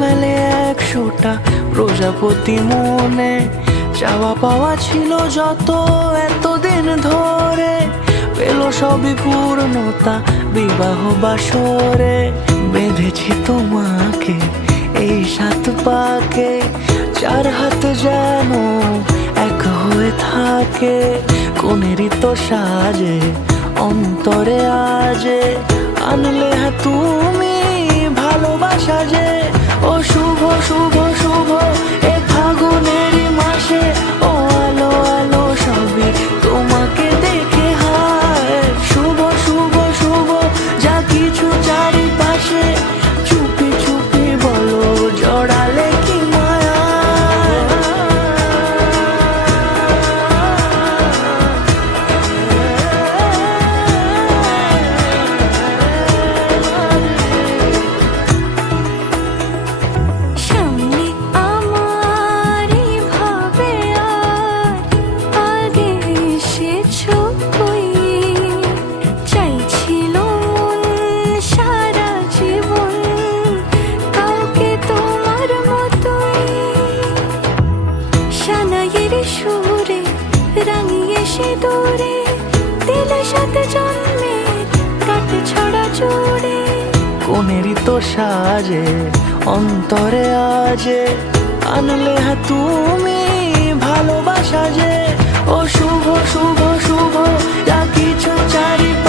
মেলে 100টা প্রজাপতি মনে, চাওয়া পাওয়া ছিল যত এতদিন ধরে, পেল সবই পূর্ণতা বিবাহ বাসরে। বেঁধেছি তোমাকে এই 7 পাকে, 4 হাত যেন এক হয়ে থাকে। কোনেরই তো সাজে অন্তরে আজে, আনলে হ্যাঁ তুমি ভালোবাসা যে। ও শুভ শুভ শুভ এ ফাগুনেরই মাসে, ও আলো আলো সবই তোমাকে দেখে হায়। শুভ শুভ শুভ যা কিছু চারিপাশে, চুপি চুপি বলো জড়ালে কি মায়া। সামনে আমার ভাবে আর আগে এসেছো কই, চাইছিল মন সারা জীবন কাউকে তোমার মতোই। সানাইয়ের সুরে রাঙিয়ে সে দূরে, দিলে সাথে জন্মের কাট ছড়া জুড়ে। কোনেরই তো সাজে অন্তরে আজে, আনলে হ্যাঁ তুমি ভালোবাসা যে। ও শুভ শুভ শুভ যা কিছু চারিপাশে,